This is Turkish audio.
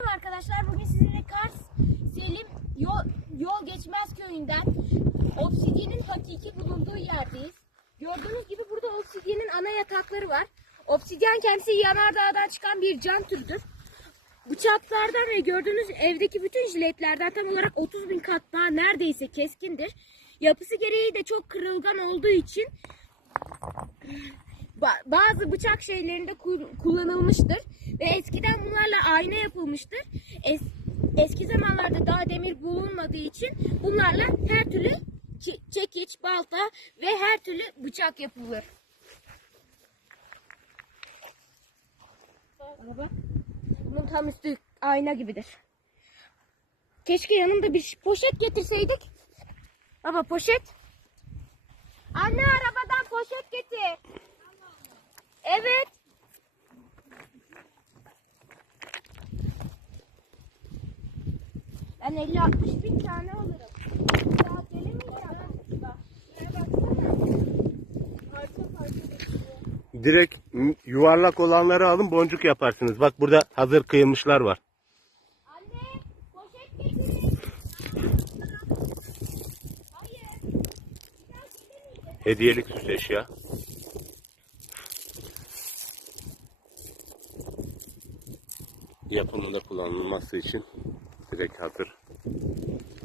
Merhaba arkadaşlar bugün sizinle Kars Selim yol, yol geçmez köyünden obsidyenin hakiki bulunduğu yerdeyiz. Gördüğünüz gibi burada obsidyenin ana yatakları var. Obsidyen kendisi yanardağdan çıkan bir can türüdür. Bıçaklardan ve gördüğünüz evdeki bütün jiletlerden tam olarak 30 bin kat daha neredeyse keskindir. Yapısı gereği de çok kırılgan olduğu için bazı bıçak şeylerinde kul- kullanılmıştır ve eskiden bunlarla ayna yapılmıştır. Es- eski zamanlarda daha demir bulunmadığı için bunlarla her türlü çe- çekiç, balta ve her türlü bıçak yapılır. Araba. Bunun tam üstü ayna gibidir. Keşke yanımda bir poşet getirseydik. Baba poşet. Anne arabadan poşet Ben 50-60 bin tane alırım. Daha. Parça parça getiriyor. Direkt yuvarlak olanları alın boncuk yaparsınız. Bak burada hazır kıyılmışlar var. Anne poşet getirin. Hayır. Bir daha gelemeyeceğim. Hediyelik süs eşya. Yapımında kullanılması için direkt hazır. Thank you.